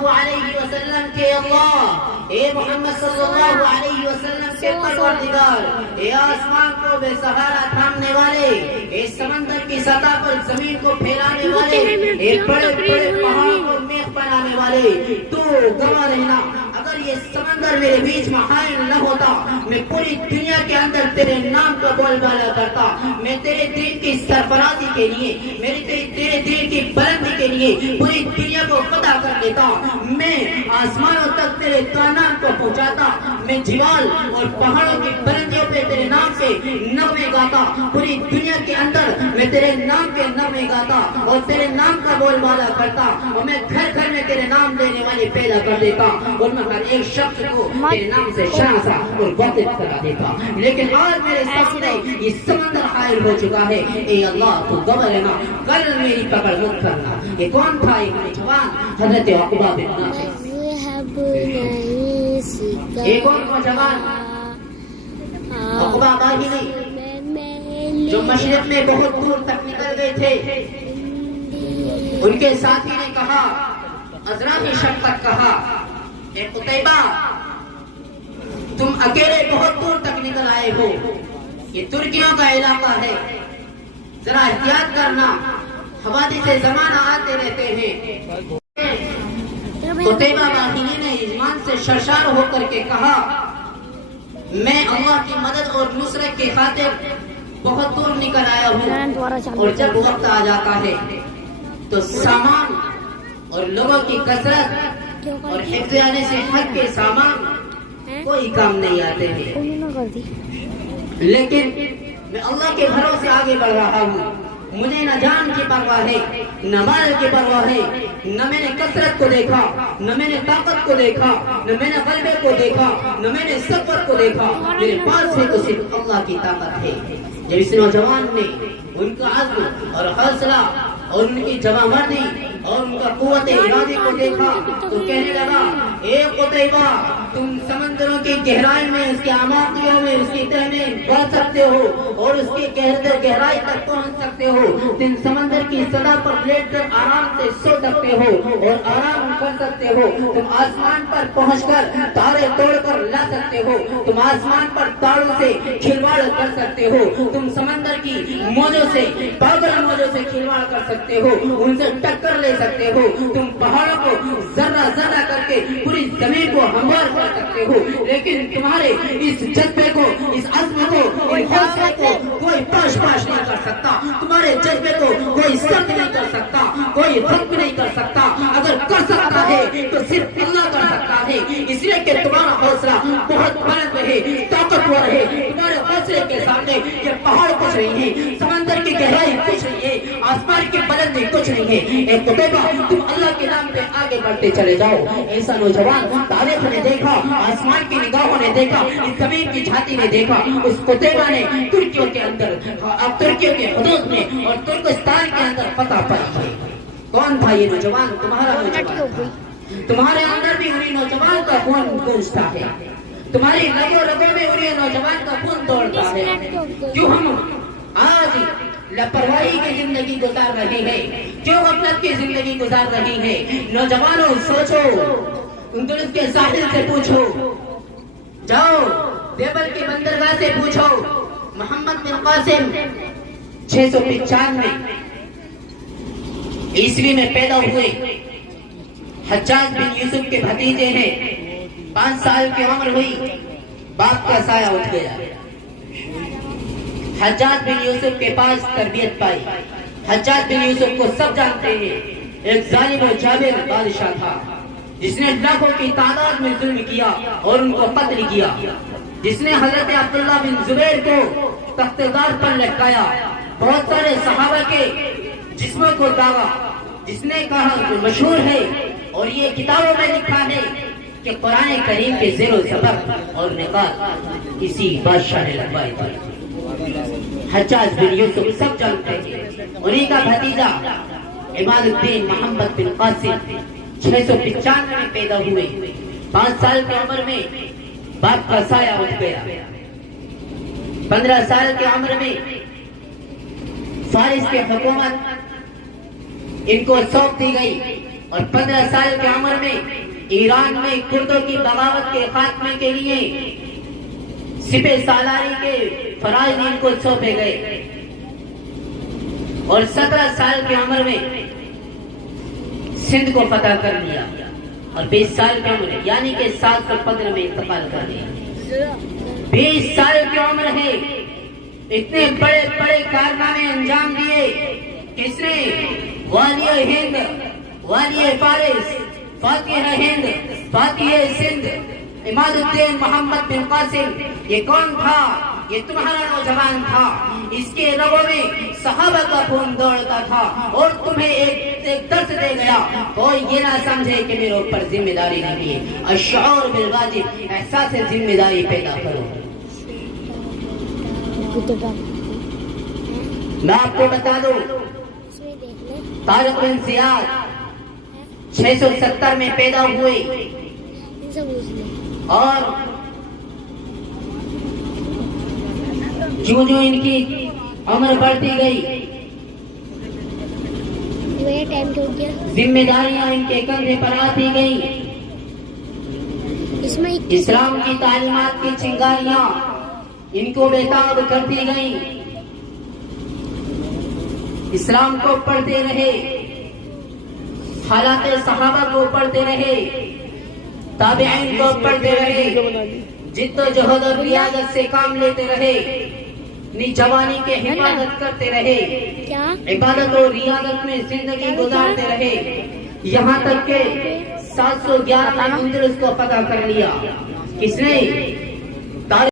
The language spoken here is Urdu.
اللہ علیہ وسلم کے اللہ، اے محمد صلی اللہ علیہ وسلم کے پروردگار، اے آسمان کو بے سہارا تھامنے والے، اے سمندر کی سطح پر زمین کو پھیلانے والے، اے بڑے بڑے پہاڑوں کو میخ بنانے والے، تو گواہ رہنا اگر یہ سمندر میرے بیچ میں حائل نہ ہوتا، میں پوری دنیا کے اندر تیرے نام کا بول بالا کرتا، میں تیرے دین کی سرفرازی کے لیے، تیرے دین کی بلندی کے لیے پوری دنیا کو فتح کر دیتا، میں آسمانوں تک تیرے نام کو پہنچاتا، میں جبال اور پہاڑوں کی بلندیوں پہ تیرے نام کے نغمے گاتا، پوری دنیا کے اندر میں تیرے نام کے نغمے گاتا اور تیرے نام کا بول بالا کرتا، اور میں گھر گھر میں تیرے نام دینے والے پیدا کر دیتا، اور میں ہر ایک شخص کو تیرے نام سے شناسا اور واقف کرا دیتا۔ لیکن آج میرے سامنے یہ سمندر حائل ہو چکا ہے، اے اللہ تو گواہ رہنا، کل میری پکڑ مت کرنا۔ یہ کون تھا؟ ایک نوجوان حضرت عقبہ بن نافع۔ ایک اور نوجوان عقبہ باہلی جو مشرق میں بہت دور تک نکل گئے تھے، ان کے ساتھی نے کہا، عذرا کی شفقت کہا، اے قتیبہ تم اکیلے بہت دور تک نکل آئے ہو، یہ ترکیوں کا علاقہ ہے، ذرا احتیاط کرنا، حوادث زمانہ آتے رہتے ہیں۔ قتیبہ باہلی نے ایمان سے سرشار ہو کر کے کہا، میں اللہ کی مدد اور نصرت کی خاطر بہت دور نکل آیا ہوں، اور جب وقت آ جاتا ہے تو سامان اور لوگوں کی کثرت اور حفظ سے حق کے سامان کوئی کام نہیں آتے ہیں، لیکن میں اللہ کے بھروسے آگے بڑھ رہا ہوں، مجھے نہ جان کی پرواہ ہے، نہ مال کی پرواہ ہے، نہ میں نے کثرت کو دیکھا، نہ میں نے طاقت کو دیکھا، نہ میں نے غلبے کو دیکھا، نہ میں نے سفر کو دیکھا، میرے پاس ہے تو صرف اللہ کی طاقت ہے۔ جب اس نوجوان نے ان کا عزم اور حوصلہ اور ان کی جمع مردی اور ان کا قوت ارادے کو دیکھا تو کہنے لگا، اے قتیبہ تم سمندروں کی گہرائی میں، اس کے اعماقیوں میں، اس کی تہ میں بڑھ سکتے ہو اور اس کی گہرائی تک پہنچ سکتے ہو، تم سمندر کی سطح پر لیٹ کر آرام سے سو سکتے ہو اور آرام کر سکتے ہو، تم آسمان پر پہنچ کر تارے توڑ کر لا سکتے ہو، تم آسمان پر تاروں سے کھلواڑ کر سکتے ہو، تم سمندر کی موجوں سے، پاگل موجوں سے کھلواڑ کر سکتے ہو، ان سے ٹکر لے سکتے ہو، تم پہاڑوں کو ذرہ ذرہ کر کے پوری زمین کو ہموار کر سکتے ہو، لیکن تمہارے اس جذبے کو، اس عزم کو، اس حوصلے کو کوئی پاش نہیں کر سکتا، تمہارے جذبے کو کوئی سخت نہیں کر سکتا، کوئی ختم نہیں کر سکتا، اگر کر سکتا ہے تو صرف اللہ کر سکتا ہے، اس لیے کہ تمہارا حوصلہ بہت بلند ہے، طاقتور ہے، تمہارے حوصلے کے سامنے یہ پہاڑ کچھ نہیں ہے، سمندر کی گہرائی کچھ نہیں ہے، آسمان کی بلندی کچھ نہیں ہے۔ اے قتیبہ تم اللہ کے نام پہ آگے بڑھتے چلے جاؤ۔ ایسا نوجوان تاریخ نے دیکھا، آسمان کی نگاہوں نے دیکھا، اس زمین کی چھاتی نے دیکھا، اس قتیبہ نے ترکیوں کے اندر، اب ترکیوں کے حدود میں اور ترکستان کے اندر فتح پائی ہے۔ کون تھا یہ نوجوان؟ تمہارا نوجوان، تمہارے اندر بھی انہی نوجوان کا خون گونجتا ہے، تمہاری رگوں رگوں میں انہی نوجوان کا خون دوڑتا ہے۔ کیوں ہم آج لاپرواہی کی زندگی گزار رہے ہیں، کیوں غفلت کی زندگی گزار رہے ہیں؟ نوجوانوں سوچو، اندلس کے ساحل سے پوچھو، جاؤ دیوبند کی بندرگاہ سے پوچھو، محمد بن قاسم 695 عیسوی میں پیدا ہوئے، حجاج بن یوسف کے بھتیجے ہیں، 5 سال کی عمر ہوئی، باپ کا سایہ اٹھ گیا، حجاج بن یوسف کے پاس تربیت پائی۔ حجاج بن یوسف کو سب جانتے ہیں، ایک ظالم و جابر بادشاہ تھا جس نے لاکھوں کی تعداد میں ظلم کیا اور ان کو قتل کیا، جس نے حضرت عبداللہ بن زبیر کو تخت دار پر لٹکایا، بہت سارے صحابہ کے جسموں کو داغا، جس نے کہا کہ مشہور ہے اور یہ کتابوں میں لکھا ہے کہ قرآن کریم کے زیر و زبر اور نقاط کسی بادشاہ نے لگوائی تھی۔ حجاج بن یوسف سب جانتے ہیں، انہی کا بھتیجا عماد الدین محمد بن قاسم 695 میں پیدا ہوئے، 5 سال کی عمر میں باپ کا سایہ اٹھ گیا، 15 سال کی عمر میں فارس کی حکومت ان کو سونپ دی گئی، اور 15 سال کی عمر میں ایران میں کردوں کی بغاوت کے خاتمے کے لیے سپہ سالاری کے فرائض ان کو سونپے گئے، اور 17 سال کی عمر میں سندھ کو فتح کر لیا، اور 20 سال کی عمر یعنی کہ 715 میں انتقال کر لیا۔ 20 سال کی عمر ہے، اتنے بڑے بڑے کارنامے انجام دیے۔ اس نے والی ہند، والی فارس، فاتح ہند، فاتح سندھ، عماد الدین محمد بن قاسم، یہ کون تھا؟ یہ تمہارا نوجوان تھا، اس کے رگوں میں صحابہ کا خون دوڑتا تھا، اور تمہیں ایک درس دے گیا۔ کوئی یہ نہ سمجھے کہ میرے اوپر ذمہ داری نہیں ہے۔ الشعور بالواجب، احساس ذمہ داری پیدا کرو۔ میں آپ کو بتا دوں، طارق بن زیاد 670 میں پیدا ہوئے، اور جو ان کی عمر بڑھتی گئی، ذمہ داریاں ان کے کندھے پر آتی گئیں، اسلام کی تعلیمات کی چنگاریاں ان کو بےتاب کرتی گئیں، اسلام کو پڑھتے رہے، حالات صحابہ کو پڑھتے رہے، تابعین کو پڑھتے رہے، جد و جہد اور ریاضت سے کام لیتے رہے، اپنی جوانی کے حفاظت کرتے رہے، عبادت اور ریاضت میں زندگی گزارتے رہے، یہاں تک کہ 711 میں اندلس کو فتح کر لیا۔ کس نے؟